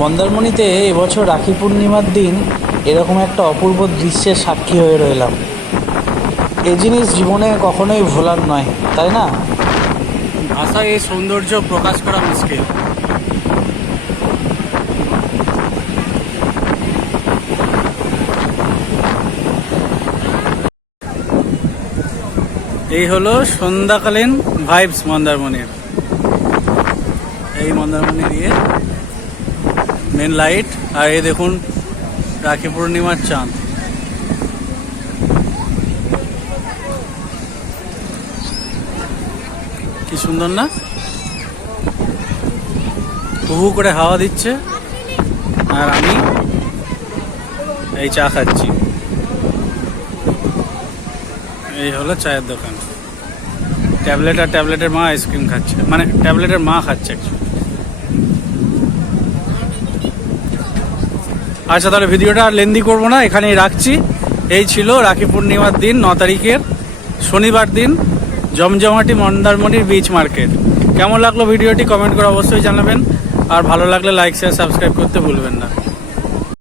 মন্দারমণিতে এবছর রাখি পূর্ণিমার দিন এরকম একটা অপূর্ব দৃশ্যের সাক্ষী হয়ে রইলাম। এই জিনিস জীবনে কখনোই ভোলার নয়, তাই না? ভাষায় এই সৌন্দর্য প্রকাশ করা মুশকিল। এই হলো সন্ধ্যাকালীন ভাইবস মন্দারমণির। এই মন্দারমণির মেন লাইট, আর এই দেখুন রাখি পূর্ণিমার চাঁদ। কি সুন্দর না? হু করে হাওয়া দিচ্ছে আর আমি এই চা খাচ্ছি। এই হলো চায়ের দোকান। ট্যাবলেট আর ট্যাবলেটের মা আইসক্রিম খাচ্ছে, মানে ট্যাবলেটের মা খাচ্ছে। আচ্ছা, তাহলে ভিডিওটা আর লেন্দি করবো না, এখানেই রাখছি। এই ছিল রাখি পূর্ণিমার দিন 9 তারিখের শনিবার দিন জমজমাটি মন্দারমণির বিচ মার্কেট। কেমন লাগলো ভিডিওটি কমেন্ট করে অবশ্যই জানাবেন, আর ভালো লাগলে লাইক শেয়ার সাবস্ক্রাইব করতে ভুলবেন না।